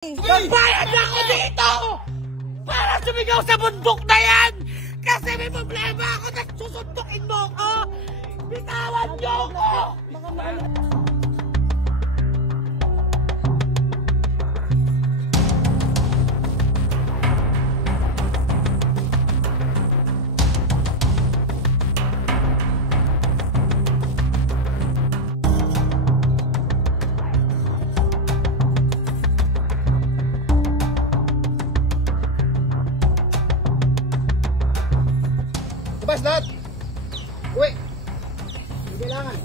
Magbayad ako dito! Para sumigaw sa bundok na yan! Kasi may problema ako na susuntukin mo ko! Bitawan niyo ko! Labas lahat! Uy! Hindi kailangan.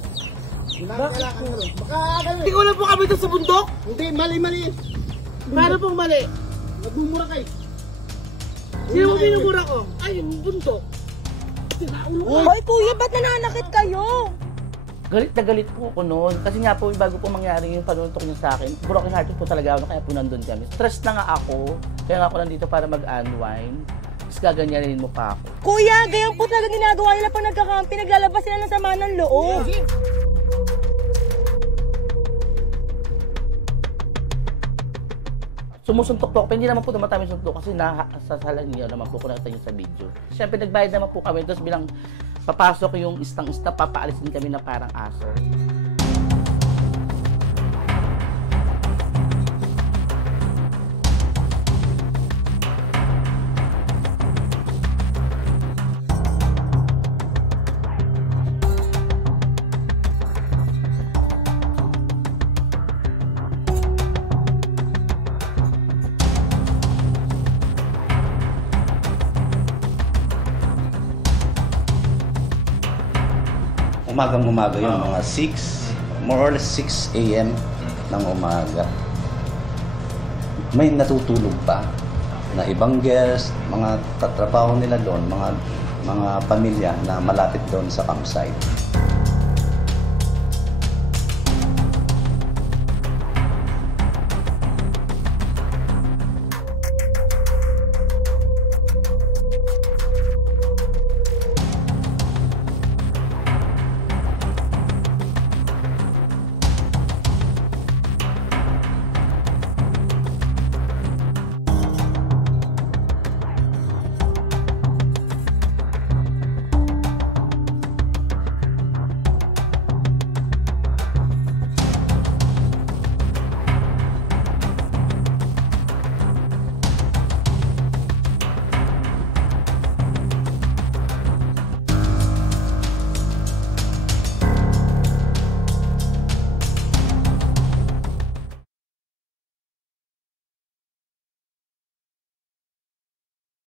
Kailangan naman. Makakagal Hindi ko lang po kami ito sa bundok? Hindi, mali. Paano pong mali? Nagmumura kayo. Sino mo binumura ko? Ay, yung bundok. Sinaulo ko. Hoy kuya, ba't nananakit kayo? Galit na galit po ako noon. Kasi nga po, bago po mangyari yung panuntok niya sa akin, broken hearted po talaga ako, kaya po nandun kami. Stress na nga ako, kaya nga ako nandito para mag-unwind. Tapos gaganyanin mo pa ako. Kuya, ganyan po talaga ginagawa nila pag nagkakampi, naglalabas sila ng sama ng loob. Sumusuntok po ako, pero hindi naman po tumatami yung suntok kasi nasasalan niya naman po kung nakita niyo sa video. Siyempre nagbayad naman po kami, tapos bilang papasok yung istang-ista, papaalis din kami na parang aso. Umagang-umaga yun, mga 6, more or less 6 a.m. ng umaga. May natutulog pa na ibang guest, mga katrabaho nila doon, mga pamilya na malapit doon sa campsite.